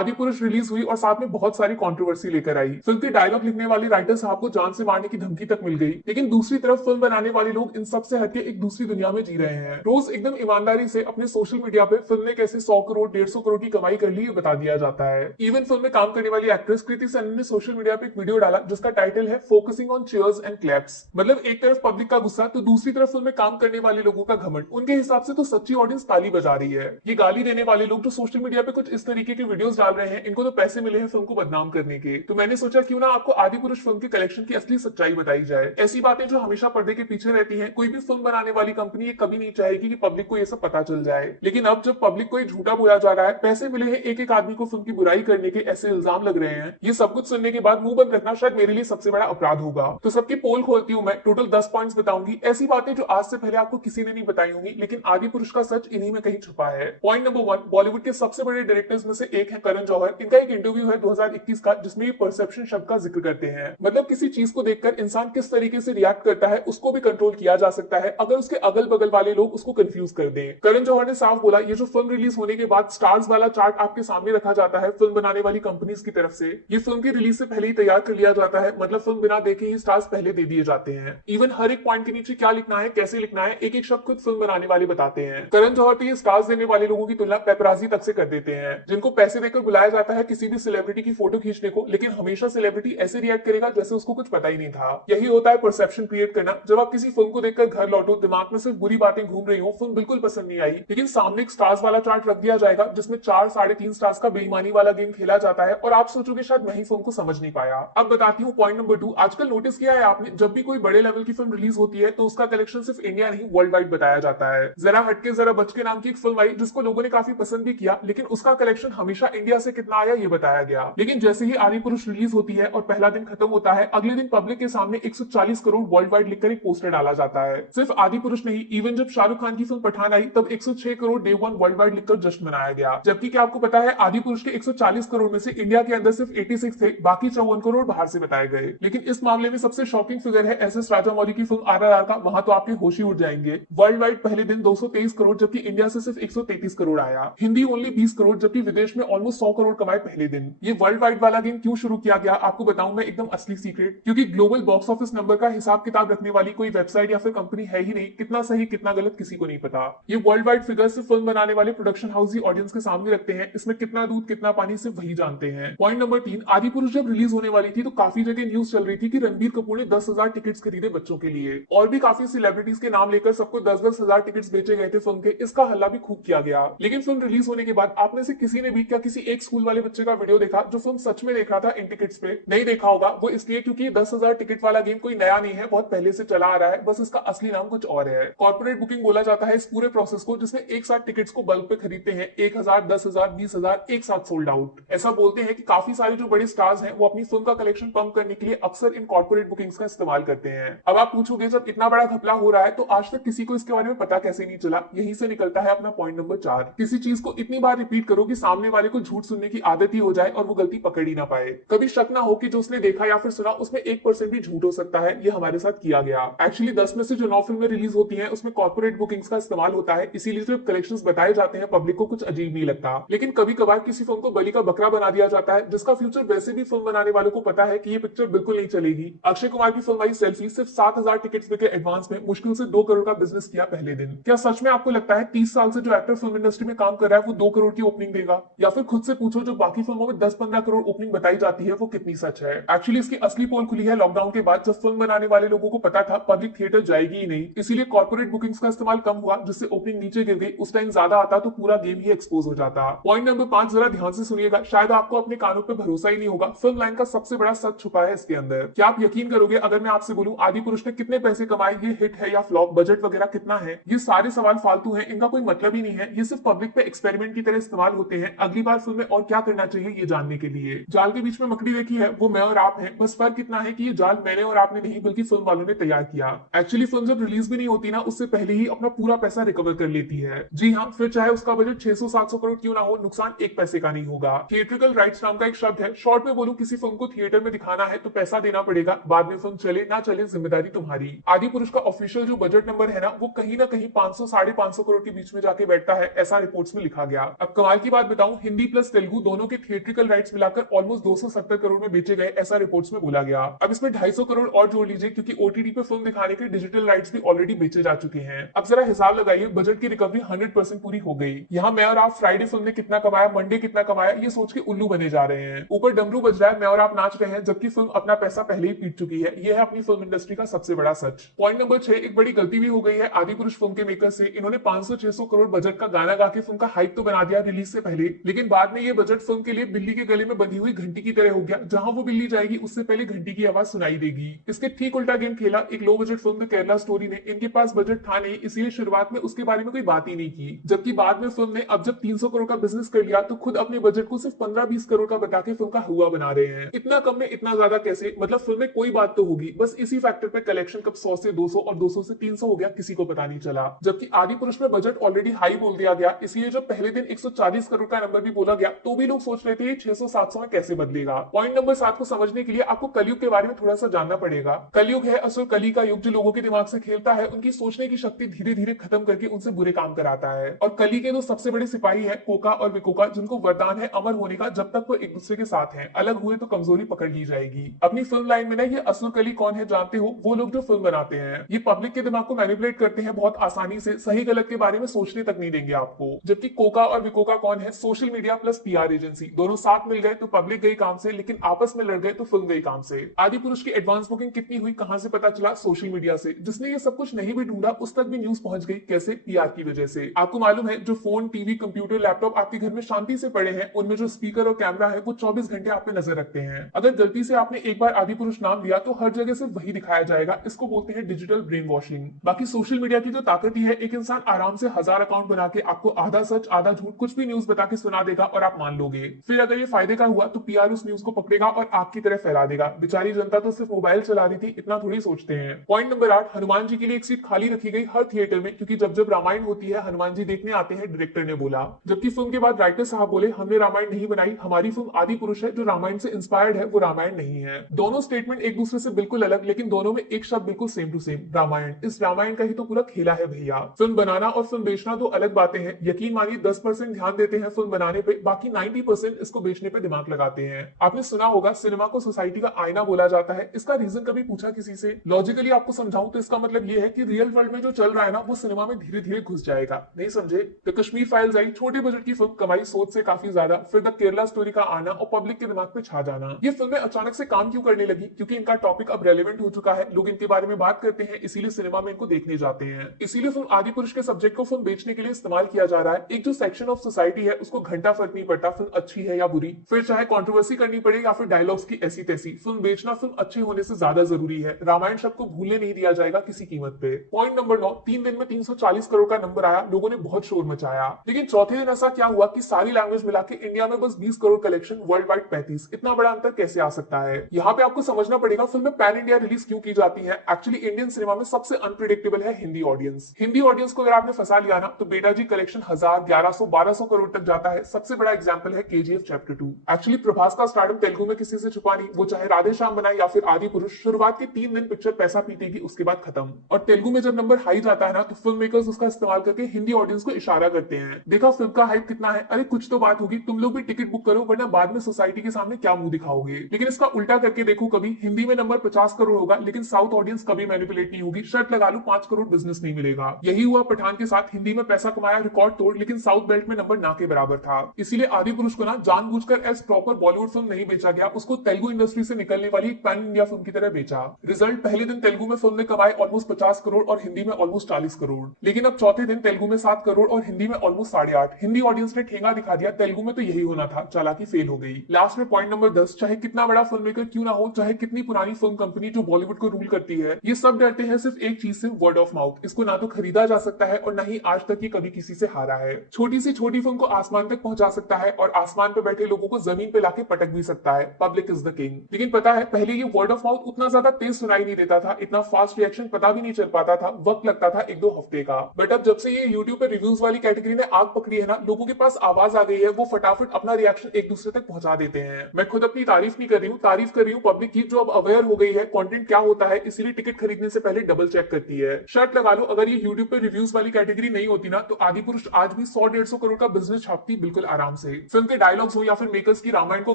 आदि पुरुष रिलीज हुई और साथ में बहुत सारी कंट्रोवर्सी लेकर आई। फिल्म के डायलॉग लिखने वाले राइटर साहब को जान से मारने की धमकी तक मिल गई, लेकिन दूसरी तरफ फिल्म बनाने वाले लोग इन सब से हटके एक दूसरी दुनिया में जी रहे हैं। रोज एकदम ईमानदारी से अपने सोशल मीडिया पे फिल्म ने कैसे 100 करोड़ 150 करोड़ की कमाई कर ली ये बता दिया जाता है। इवन फिल्म में काम करने वाली एक्ट्रेस कृति सेनन ने सोशल मीडिया पे एक वीडियो डाला जिसका टाइटल है focusing on cheers and claps. मतलब एक तरफ पब्लिक का गुस्सा तो दूसरी तरफ फिल्म में काम करने वाले लोगों का घमंड। उनके हिसाब से तो सच्ची ऑडियंस ताली बजा रही है। ये गाली देने वाले लोग जो सोशल मीडिया पे कुछ इस तरीके के वीडियोस डाल रहे हैं, इनको तो पैसे मिले हैं फिल्म को बदनाम करने के। तो मैंने सोचा क्यों ना आपको आदि पुरुष फिल्म के कलेक्शन की असली सच्चाई बताई जाए। ऐसी बातें जो हमेशा पर्दे के पीछे रहती हैं, कोई भी फिल्म बनाने वाली कंपनी ये कभी नहीं चाहेगी कि पब्लिक को ये सब पता चल जाए। लेकिन अब जब पब्लिक को ये झूठा बोला जा रहा है, पैसे मिले हैं एक एक आदमी को फिल्म की बुराई करने के, ऐसे इल्जाम लग रहे हैं, ये सब कुछ सुनने के बाद मुंह बंद रखना शायद मेरे लिए सबसे बड़ा अपराध होगा। तो सबकी पोल खोलती हूँ मैं, टोटल 10 पॉइंट्स बताऊंगी, ऐसी बातें जो आज से पहले आपको किसी ने नहीं बताई होंगी, लेकिन आदि पुरुष का सच इन्हीं में कहीं छुपा है। पॉइंट नंबर 1, बॉलीवुड के सबसे बड़े डायरेक्टर्स में से एक है करण जौहर। इनका एक इंटरव्यू है 2021 का जिसमें ये परसेप्शन शब्द का जिक्र करते हैं। मतलब किसी चीज को देखकर इंसान किस तरीके से रिएक्ट करता है उसको भी कंट्रोल किया जा सकता है अगर उसके अगल बगल वाले लोग उसको कंफ्यूज कर दें। करण जौहर ने साफ बोला, ये जो फिल्म रिलीज होने के बाद स्टार्स वाला चार्ट आपके सामने रखा जाता है फिल्म बनाने वाली कंपनीज की तरफ से, ये फिल्म की रिलीज से पहले ही तैयार कर लिया जाता है। मतलब फिल्म बिना देखे ही स्टार्स पहले दे दिए जाते हैं। इवन हर एक पॉइंट के नीचे क्या लिखना है, कैसे लिखना है, एक एक शब्द खुद फिल्म बनाने वाले बताते हैं। करण जौहर तो ये स्टार्स देने वाले लोगों की तुलना पेपराजी तक से कर देते हैं, जिनको पैसे देकर बुलाया जाता है किसी भी सेलिब्रिटी की फोटो खींचने को, लेकिन हमेशा सेलिब्रिटी ऐसे रिएक्ट करेगा जैसे उसको कुछ पता ही नहीं था। यही होता है परसेप्शन क्रिएट करना। जब आप किसी फिल्म को देखकर घर लौटो, दिमाग में सिर्फ बुरी बातें घूम रही हो, फिल्म बिल्कुल पसंद नहीं आई, लेकिन सामने एक स्टार्स वाला चार्ट रख दिया जाएगा जिसमें 4 3.5 स्टार्स का बेईमानी वाला गेम खेला जाता है और आप सोचोगे शायद मैं ही फिल्म को समझ नहीं पाया। अब बताती हूँ पॉइंट नंबर 2। आजकल नोटिस किया है आपने, जब भी कोई बड़े लेवल की फिल्म रिलीज होती है तो उसका कलेक्शन सिर्फ इंडिया नहीं वर्ल्ड वाइड बताया जाता है। जरा हटके जरा बच के नाम की एक फिल्म आई जिसको लोगों ने काफी पसंद भी किया, लेकिन उसका कलेक्शन हमेशा इंडिया से कितना आया ये बताया गया। लेकिन जैसे ही आदि पुरुष रिलीज होती है और पहला दिन खत्म होता है, अगले दिन पब्लिक के सामने 140 करोड़ वर्ल्ड वाइड लिखकर एक पोस्टर डाला जाता है। सिर्फ आदि पुरुष नहीं, इवन जब शाहरुख खान की फिल्म पठान आई तब 106 करोड़ डे 1 वर्ल्ड वाइड लिखकर जश्न मनाया गया। जबकि क्या आपको पता है आदि पुरुष के 140 करोड़ में से इंडिया के अंदर सिर्फ 86 थे, बाकी 54 करोड़ बाहर से बताए गए। लेकिन इस मामले में सबसे शॉकिंग फिगर है एसएस राजामौली की फिल्म आरआरआर का। वहां तो आपके होश ही उड़ जाएंगे। वर्ल्ड वाइड पहले दिन 223 करोड़ जबकि इंडिया से सिर्फ 133 करोड़ आया। हिंदी ओनली 20 करोड़ जबकि विदेश में ऑलमोस्ट 100 करोड़ कमाए पहले दिन। ये वर्ल्ड वाइड वाला गेम क्यों शुरू किया गया आपको बताऊं मैं, एकदम असली सीक्रेट। क्योंकि ग्लोबल बॉक्स ऑफिस नंबर का हिसाब किताब रखने वाली कोई वेबसाइट या फिर कंपनी है ही नहीं। कितना सही कितना गलत किसी को नहीं पता। ये वर्ल्ड वाइड फिगर सिर्फ फिल्म बनाने वाले प्रोडक्शन हाउस ही ऑडियंस के सामने रखते हैं। इसमें कितना दूध कितना पानी सिर्फ वही जानते हैं। पॉइंट नंबर 3, आदि पुरुष जब रिलीज होने वाली थी तो काफी जगह न्यूज चल रही थी कि रणबीर कपूर ने 10,000 टिकट्स खरीदे बच्चों के लिए, और भी काफी सेलिब्रिटीज के नाम लेकर सबको 10-10 हजार टिकट्स बेचे गए थे फिल्म के। इसका हल्ला भी खूब किया गया। लेकिन फिल्म रिलीज होने के बाद आप में से किसी ने भी क्या किसी एक स्कूल वाले बच्चे का वीडियो देखा जो फिल्म सच में देख रहा था इन टिकट्स पे? नहीं देखा होगा। वो इसलिए क्योंकि 10,000 टिकट वाला गेम कोई नया नहीं है, बहुत पहले से चला आ रहा है, बस इसका असली नाम कुछ और है। कॉर्पोरेट बुकिंग बोला जाता है इस पूरे प्रोसेस को, जिसमें एक साथ टिकट्स को बल्क पे खरीदते हैं। 1,000, 10,000, 20,000 एक साथ सोल्ड आउट। ऐसा बोलते हैं कि काफी सारे जो बड़े स्टार्स हैं वो अपनी फिल्म का कलेक्शन पंप करने के लिए अक्सर इन कॉर्पोरेट बुकिंग्स का इस्तेमाल करते हैं। अब आप पूछोगे जब इतना बड़ा घपला हो रहा है तो आज तक किसी को इसके बारे में पता कैसे नहीं चला? यहीं से निकलता है अपना पॉइंट नंबर 4। किसी चीज को इतनी बार रिपीट करो कि सामने वाले को झूठ सुनने की आदत ही हो जाए और वो गलती पकड़ ही ना पाए। कभी शक ना हो कि जो उसने देखा या फिर सुना उसमें 1% भी झूठ हो सकता है। ये हमारे साथ किया गया। एक्चुअली 10 में से जो 9 फिल्में रिलीज होती हैं उसमें कॉर्पोरेट बुकिंग्स का इस्तेमाल होता है, इसीलिए जब कलेक्शंस बताए जाते हैं पब्लिक को कुछ अजीब नहीं लगता। लेकिन कभी कभार किसी फिल्म को बलि का बकरा बना दिया जाता है जिसका फ्यूचर वैसे भी फिल्म बनाने वालों को पता है कि ये पिक्चर बिल्कुल नहीं चलेगी। अक्षय कुमार की फिल्म आई सेल्फी, सिर्फ 7,000 टिकट्स बिके एडवांस में, मुश्किल से 2 करोड़ का बिजनेस किया पहले दिन। क्या सच में आपको लगता है 30 साल से जो एक्टर फिल्म इंडस्ट्री में काम कर रहा है वो 2 करोड़ की ओपनिंग देगा? या फिर खुद से पूछो जो बाकी फिल्मों में 10-15 करोड़ ओपनिंग बताई जाती है वो कितनी सच है? एक्चुअली इसकी असली पोल खुली है लॉकडाउन के बाद, जब फिल्म बनाने वाले लोगों को पता था पब्लिक थिएटर जाएगी ही नहीं, इसीलिए कॉर्पोरेट बुकिंग्स का इस्तेमाल कम हुआ, जिससे ओपनिंग नीचे गिर गई। उस टाइम ज्यादा आता तो पूरा गेम ही एक्सपोज हो जाता। पॉइंट नंबर 5 जरा ध्यान से सुनिएगा, शायद आपको अपने कानों पे भरोसा ही नहीं होगा। फिल्म लाइन का सबसे बड़ा सच छुपा है इसके अंदर। क्या आप यकीन करोगे अगर मैं आपसे बोलूं आदि पुरुष ने कितने पैसे कमाए, ये हिट है या फ्लॉप, बजट वगैरह कितना है? ये सारे सवाल फालतू हैं, इनका कोई मतलब ही नहीं है। ये सिर्फ पब्लिक पे एक्सपेरिमेंट की तरह इस्तेमाल होते हैं, अगली बार फिल्म में और क्या करना चाहिए ये जानने के लिए। जाल के बीच में मकड़ी देखी है, वो मैं और आप हैं, बस फर्क इतना है कि ये जाल मैंने और आपने नहीं बल्कि फिल्म वालों ने तैयार किया। एक्चुअली फिल्म जब रिलीज भी नहीं होती ना उससे पहले ही अपना पूरा पैसा रिकवर कर लेती है। जी हाँ, फिर चाहे उसका बजट 600-700 करोड़ क्यों ना हो, नुकसान 1 पैसे का नहीं होगा। थिएट्रिकल राइट्स नाम का एक शब्द है। शॉर्ट में बोलूं किसी फिल्म को थिएटर में दिखाना है तो पैसा देना पड़ेगा, बाद में फिल्म चले ना चले जिम्मेदारी तुम्हारी। आदि पुरुष का ऑफिशियल जो बजट नंबर है ना वो कहीं ना कहीं 500-550 करोड़ के बीच में जाके बैठता है, ऐसा रिपोर्ट्स में लिखा गया। अब कमाल की बात बताऊं, हिंदी प्लस प्लस तेलुगु दोनों के थिएट्रिकल राइट्स मिलाकर ऑलमोस्ट 270 करोड़ में बेचे गए, ऐसा रिपोर्ट्स में बोला गया। अब इसमें 250 करोड़ और जोड़ लीजिए क्योंकि ओटीटी पे फिल्म दिखाने के डिजिटल राइट्स भी ऑलरेडी बेचे जा चुके हैं। अब जरा हिसाब लगाइए, बजट की रिकवरी 100% पूरी हो गई। यहाँ मैं और आप फ्राइडे फिल्म ने कितना कमाया, मंडे कितना कमाया, ये सोच के उल्लू बने जा रहे हैं। ऊपर डमरू बज रहा है, मैं और आप नाच रहे हैं, जबकि फिल्म अपना पैसा पहले ही पीट चुकी है। यह है अपनी फिल्म इंडस्ट्री का सबसे बड़ा सच। पॉइंट नंबर 6, एक बड़ी गलती भी हो गई है आदि पुरुष फिल्म के मेकर से। इन्होंने 500-600 करोड़ बजट का गाना गा के फिल्म का हाइप तो बना दिया रिलीज से पहले, लेकिन बाद में ये बजट फिल्म के लिए बिल्ली के गले में बंधी हुई घंटी की तरह हो गया। जहां वो बिल्ली जाएगी उससे पहले घंटी की आवाज सुनाई देगी। इसके ठीक उल्टा गेम खेला एक low budget film the Kerala story ने। इनके पास बजट था नहीं, इसीलिए शुरुआत में उसके बारे में कोई बात ही नहीं की, जबकि बाद में फिल्म ने अब जब 300 करोड़ का बिजनेस कर लिया तो खुद अपने बजट को सिर्फ 15-20 करोड़ का बता के फिल्म का हुआ बना रहे हैं। इतना कम में इतना ज्यादा कैसे? मतलब फिल्म में कोई बात तो होगी, बस इसी फैक्टर पे कलेक्शन कब 100 से 200 और 200 से 300 हो गया किसी को पता नहीं चला। जबकि आदि पुरुष में बजट ऑलरेडी हाई बोल दिया गया, इसलिए जब पहले दिन 140 करोड़ का नंबर भी बोला गया तो भी लोग सोच रहे थे 600-700 में कैसे बदलेगा। पॉइंट नंबर 7 को समझने के लिए आपको कलयुग के बारे में थोड़ा सा जानना पड़ेगा। कलयुग है असुर कली का युग, जो लोगों के दिमाग से खेलता है, उनकी सोचने की शक्ति धीरे धीरे खत्म करके उनसे बुरे काम कराता है। और कली के दो सबसे बड़े सिपाही है कोका और विकोका, जिनको वरदान है अमर होने का जब तक वो एक दूसरे के साथ हैं। अलग हुए तो कमजोरी पकड़ ली जाएगी। अपनी फिल्म लाइन में ना ये असुर कली कौन है जानते हो? वो लोग जो फिल्म बनाते हैं, ये पब्लिक के दिमाग को मैनिपुलेट करते हैं बहुत आसानी से, सही गलत के बारे में सोचने तक नहीं देंगे आपको। जबकि कोका और विकोका कौन है? Social media plus PR agency. दोनों साथ मिल गए तो पब्लिक गई काम से, लेकिन आपस में लड़ गए तो फिल्म गई काम से। आदि पुरुष की एडवांस बुकिंग कितनी हुई कहां से पता चला? सोशल मीडिया से। जिसने ये सब कुछ नहीं भी ढूंढा उस तक भी न्यूज पहुंच गई। कैसे? पीआर की वजह से। आपको मालूम है जो फोन, टीवी, कंप्यूटर, लैपटॉप आपके घर में शांति से पड़े हैं, उनमें जो स्पीकर और कैमरा है वो 24 घंटे आप पे नजर रखते हैं। अगर गलती से आपने एक बार आदि पुरुष नाम दिया तो हर जगह सिर्फ वही दिखाया जाएगा। इसको बोलते हैं डिजिटल ब्रेन वॉशिंग। बाकी सोशल मीडिया की जो ताकत ही है, एक इंसान आराम से 1000 अकाउंट बना के आपको आधा सच आधा झूठ कुछ भी न्यूज बता के सुना देगा और आप मान लोगे। फिर अगर ये फायदे का हुआ तो पीआर उस न्यूज को पकड़ेगा और आपकी तरह फैला देगा। बेचारी जनता तो सिर्फ मोबाइल चला रही थी, इतना थोड़ी सोचते हैं। पॉइंट नंबर 8, हनुमान जी के लिए एक सीट खाली रखी गई हर थिएटर में, क्योंकि जब जब रामायण होती है हनुमान जी देखने आते हैं, डायरेक्टर ने बोला। जबकि फिल्म के बाद राइटर साहब बोले हमने रामायण नहीं बनाई, हमारी फिल्म आदि पुरुष है जो रामायण से इंस्पायर्ड है, वो रामायण नहीं है। दोनों स्टेटमेंट एक दूसरे से बिल्कुल अलग, लेकिन दोनों में एक शब्द बिल्कुल सेम टू सेम, रामायण। इस रामायण का ही तो पूरा खेला है भैया। फिल्म बनाना और फिल्म बेचना दो अलग बातें हैं। यकीन मानिए 10% ध्यान देते हैं फिल्म बनाने पे, बाकी 90% इसको बेचने पे दिमाग लगाते हैं। आपने सुना होगा सिनेमा को सोसाइटी का आईना बोला जाता है। इसका रीजन कभी पूछा किसी से? लॉजिकली आपको समझाऊं तो इसका मतलब ये है कि रियल वर्ल्ड में जो चल रहा है ना, वो सिनेमा में धीरे धीरे घुस जाएगा। नहीं समझे? तो कश्मीर फाइल्स आई, छोटे बजट की फिल्म, कमाई सोच से काफी ज्यादा। फिर द केरला स्टोरी का आना और पब्लिक के दिमाग पे छा जाना। ये फिल्में अचानक से काम क्यों करने लगी? क्योंकि इनका टॉपिक अब रेलेवेंट हो चुका है, लोग इनके बारे में बात करते हैं, इसीलिए सिनेमा में इनको देखने जाते हैं। इसीलिए फिल्म आदि पुरुष के सब्जेक्ट को फिल्म बेचने के लिए इस्तेमाल किया जा रहा है। एक जो सेक्शन ऑफ सोसाइटी है उसको घंटा फर्क नहीं पड़ता फिल्म अच्छी है या बुरी। फिर चाहे कंट्रोवर्सी करनी पड़े या फिर डायलॉग्स की ऐसी तैसी, फिल्म बेचना फिल्म अच्छे होने से ज्यादा जरूरी है। रामायण शब्द को भूलने नहीं दिया जाएगा किसी कीमत पे। पॉइंट नंबर 9, 3 दिन में 340 करोड़ का नंबर आया, लोगों ने बहुत शोर मचाया। लेकिन चौथे दिन ऐसा क्या हुआ कि सारी लैंग्वेज मिला के इंडिया में बस 20 करोड़ कलेक्शन, वर्ल्ड वाइड 35। इतना बड़ा अंतर कैसे आ सकता है? यहाँ पे आपको समझना पड़ेगा फिल्में पैन इंडिया रिलीज क्यों की जाती है। एक्चुअली इंडियन सिनेमा में सबसे अनप्रिडिक्टेबल है हिंदी ऑडियंस। हिंदी ऑडियंस को अगर आपने फंसा लिया ना तो बेटा जी कलेक्शन 1000, 1100, 1200 करोड़ तक जाता है। सबसे बड़ा एग्जांपल है केजीएफ चैप्टर 2। एक्चुअली प्रभास का स्टारडम तेलुगु में किसी से छुपा नहीं, वो चाहे राधे श्याम बनाए या फिर आदि पुरुष, शुरुआत के 3 दिन पिक्चर पैसा पीटेगी, उसके बाद खत्म। और तेलुगु में जब नंबर हाई जाता है ना तो फिल्म मेकर्स उसका इस्तेमाल करके हिंदी ऑडियंस को इशारा करते हैं, देखा फिल्म का हाइप कितना है, अरे कुछ तो बात होगी, तुम लोग भी टिकट बुक करो वरना बाद में सोसाइटी के सामने क्या मुंह दिखाओगे। लेकिन इसका उल्टा करके देखो, कभी हिंदी में नंबर 50 करोड़ होगा लेकिन साउथ ऑडियंस कभी मैनिपुलेट नहीं होगी। शर्त लगा लो 5 करोड़ बिजनेस नहीं मिलेगा। यही हुआ पठान के साथ, हिंदी में पैसा कमाया रिकॉर्ड तोड़, लेकिन साउथ बेल्ट में नंबर ना के बराबर था। इसीलिए आदि पुरुष को ना जानबूझकर एज प्रॉपर बॉलीवुड फिल्म नहीं बेचा गया, उसको तेलुगु इंडस्ट्री से निकलने वाली पैन इंडिया फिल्म की तरह बेचा। रिजल्ट, पहले दिन तेलुगु में फिल्म ने कमाए ऑलमोस्ट 50 करोड़ और हिंदी में ऑलमोस्ट 40 करोड़। लेकिन अब चौथे दिन तेलुगु में 7 करोड़ और हिंदी में ऑलमोस्ट 8.5। हिंदी ऑडियंस ने ठेंगा दिखा दिया, तेलुगु में तो यही होना था, चालाकी फेल हो गई। लास्ट में पॉइंट नंबर 10, चाहे कितना बड़ा फिल्म मेकर क्यों ना हो, चाहे कितनी पुरानी फिल्म कंपनी जो बॉलीवुड को रूल करती है, ये सब डरते हैं सिर्फ एक चीज से, वर्ड ऑफ माउथ। इसको ना तो खरीदा जा सकता है और ना ही आज तक ये कभी किसी से हारा है। छोटी सी छोटी फिल्म को आसमान तक पहुंचा सकता है और आसमान पे बैठे लोगों को जमीन पे लाके पटक भी सकता है। Public is the king. लेकिन पता है पहले ये वर्ड ऑफ माउथ उतना ज्यादा तेज सुनाई नहीं देता था, इतना फास्ट रिएक्शन पता भी नहीं चल पाता था, वक्त लगता था 1-2 हफ्ते का। बट अब जब से ये यूट्यूब पे रिव्यूज वाली कैटेगरी ने आग पकड़ी है ना, लोगों के पास आवाज आ गई है, वो फटाफट अपना रिएक्शन एक दूसरे तक पहुंचा देते हैं। मैं खुद अपनी तारीफ नहीं कर रही हूँ, तारीफ कर रही हूँ पब्लिक की, जो अब अवेयर हो गई है कंटेंट क्या होता है, इसीलिए टिकट खरीदने से पहले डबल चेक करती है। शर्त लगा लो अगर ये यूट्यूब पे रिव्यूज वाली कैटेगरी नहीं होती ना तो आदि पुरुष आज भी 100-150 करोड़ का बिजनेस छापती बिल्कुल आराम नाम से। फिल्म के डायलॉग्स हो या फिर मेकर्स की रामायण को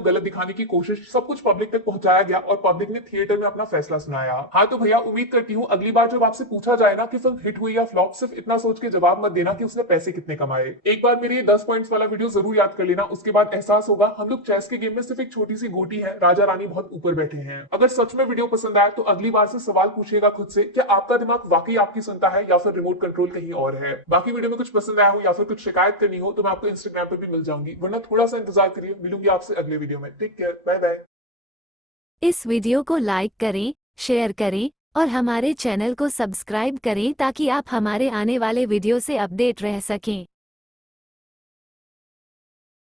गलत दिखाने की कोशिश, सब कुछ पब्लिक तक पहुंचाया गया और पब्लिक ने थिएटर में अपना फैसला सुनाया। हाँ तो भैया, उम्मीद करती हूँ अगली बार जब आपसे पूछा जाए ना कि फिल्म हिट हुई या फ्लॉप, सिर्फ इतना सोच के जवाब मत देना कि उसने पैसे कितने कमाए। एक बार मेरे ये 10 पॉइंट्स वाला वीडियो जरूर याद कर लेना, उसके बाद एहसास होगा हम लोग चेस के गेम में सिर्फ एक छोटी सी गोटी है, राजा रानी बहुत ऊपर बैठे हैं। अगर सच में वीडियो पसंद आया तो अगली बार से सवाल पूछिएगा खुद से, क्या आपका दिमाग वाकई आपकी सुनता है या फिर रिमोट कंट्रोल कहीं और है। बाकी वीडियो में कुछ पसंद आया हो या फिर कुछ शिकायत करनी हो तो मैं आपको इंस्टाग्राम पर भी मिल जाऊंगी, वरना थोड़ा सा इंतजार करिए। मिलूंगी आपसे अगले वीडियो में। Take care, bye bye. इस वीडियो को लाइक करें, शेयर करें और हमारे चैनल को सब्सक्राइब करें ताकि आप हमारे आने वाले वीडियो से अपडेट रह सकें।